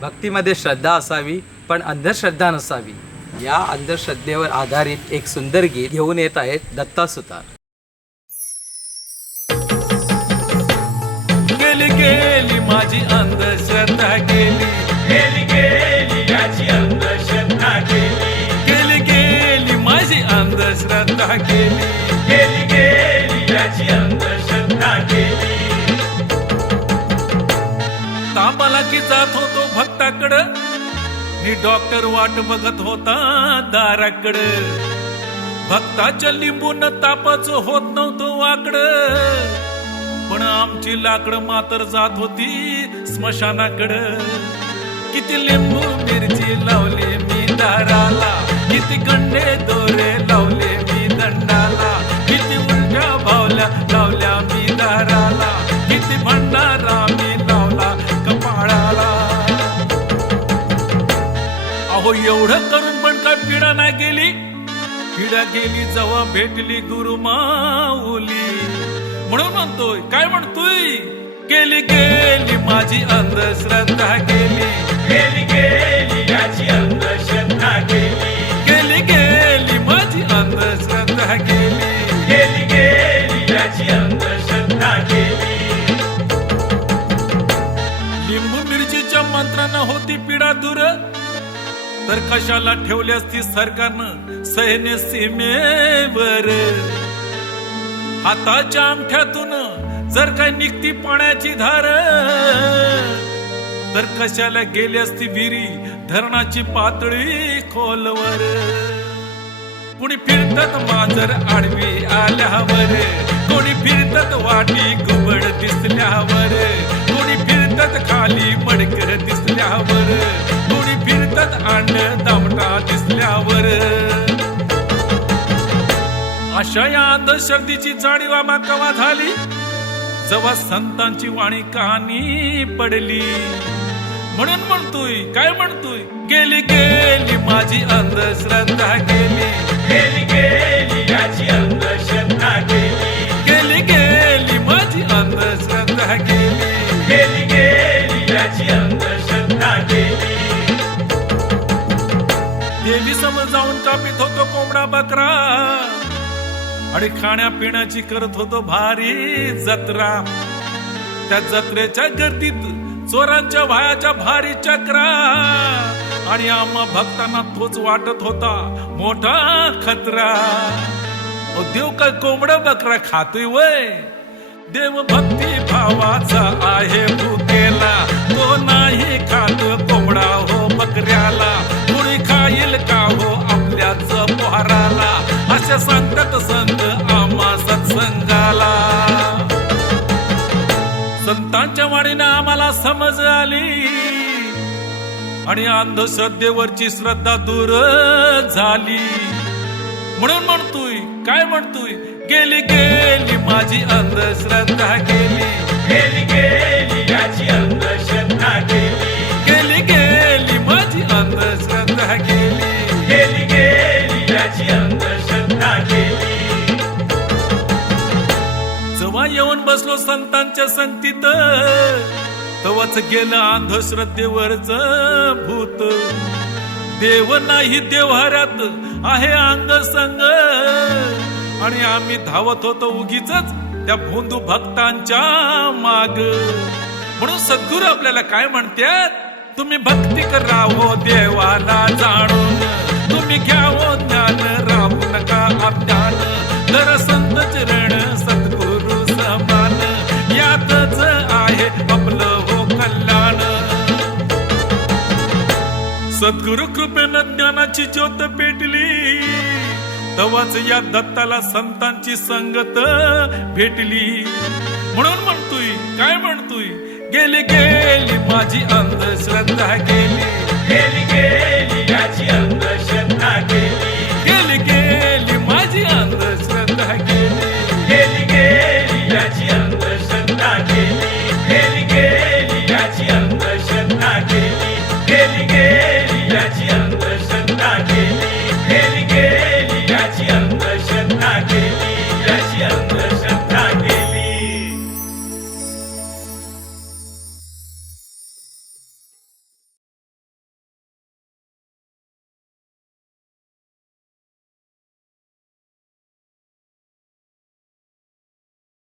भक्तीमध्ये श्रद्धा असावी पण अंधश्रद्धा नसावी. या अंधश्रद्धेवर आधारित एक सुंदर गीत घेऊन येत आहेत दत्ता सुतार. गेली गेली माझी अंधश्रद्धा गेली, गेली गेली याची अंधश्रद्धा गेली, गेली गेली माझी अंधश्रद्धा गेली, गेली गेली याची अंधश्रद्धा गेली. तांबाला की जात होतो भक्ताकडं, मी डॉक्टर वाट बघत होता दाराकडं. भक्ताच्या लिंबून तापाचं होत नव्हतं वाकडं, पण आमची लाकडं मात्र जात होती स्मशानाकडं. किती लिंबू मिरची लावले मी दाराला, किती गंडे दोरे लावले मी दंडाला, किती उलट्या भावल्या लावल्या मी दाराला, किती भंडारा मी लावला कपाळाला. अहो एवढं करून पण काय पिढा नाही गेली, पिढा गेली जेव्हा भेटली गुरु माऊली. म्हणून म्हणतोय, काय म्हणतोय, गेली गेली माझी अंधश्रद्धा गेली, गेली गेली याची अंधश्रद्धा गेली, गेली गेली माझी अंधश्रद्धा गेली, गेली गेली याची अंधश्रद्धा गेली. लिंबू मिरचीच्या मंत्रानं होती पिढा दूर, तर कशाला ठेवली असती सरकारनं सैन्य सीमेवर. हाताच्या अंगठ्यातून जर काय निघती पाण्याची धार, तर कशाला गेली असती विहिरी धरणाची पातळी खोलवर. कुणी फिरतात मांजर आडवी आल्यावर, कोणी फिरतात वाटी घुबड दिसल्यावर, कोणी फिरतात खाली मडकर दिसल्यावर, कोणी फिरतात अंड दामटा दिसल्यावर. अशा या अंधश्रद्धेची जाणीव आम्हा कवा झाली, जेव्हा संतांची वाणी कहाणी पडली. म्हणून म्हणतोय, काय म्हणतोय, गेली गेली माझी अंधश्रद्धा गेली, गेली गेली याची अंधश्रद्धा गेली, गेली गेली माझी अंधश्रद्धा गेली, गेली गेली याची अंधश्रद्धा गेली. देवी समोर जाऊन कापीत होतो कोंबडा बकरा, आणि खाण्यापिण्याची करत होतो भारी जत्रा. त्या जत्रेच्या गर्दीत चोरांच्या भायाच्या भारी चक्रा, आणि आम्हा भक्तांना तोच वाटत होता मोठा खतरा. देव काय कोंबडा बकरा खातोय वय, देव भक्ती भावाचा आहे भुकेला, तो नाही खात कोंबडा हो बकऱ्याला, कुणी खाईल का हो आपल्याच पोहाराला, असे सांगतात संत आम्हा सत्संगाला. संतांच्या वाणीने आम्हाला समज आली, आणि अंधश्रद्धेवरची श्रद्धा दूर झाली. म्हणून म्हणतोय, काय म्हणतोय, गेली गेली माझी अंधश्रद्धा गेली, गेली गेली याची अंधश्रद्धा गेली, गेली गेली माझी अंधश्रद्धा गेली, गेली गेली याची अंधश्रद्धा गेली. जेव्हा येऊन बसलो संतांच्या संगतीत, तेव्हाच गेलं अंधश्रद्धेवरच भूत. देव नाही देव्हाऱ्यात आहे अंग संग, आणि आम्ही धावत होतो उगीच त्या भोंदू भक्तांच्या माग. म्हणून सद्गुरू आपल्याला काय म्हणतात, तुम्ही भक्ती करावो देवाला जाणून, तुम्ही घ्यावो ज्ञान राहू नका अज्ञान, तर संत चरण सद्गुरु समान, यातच आहे आपलं हो कल्याण. सद्गुरु कृपेनं ज्ञानाची ज्योत पेटली, तवाच या दत्ताला संतांची संगत भेटली. म्हणून म्हणतोय, काय म्हणतोय, गेली गेली माझी अंधश्रद्धा गेली, गेली गेली याची अंधश्रद्धा गेली,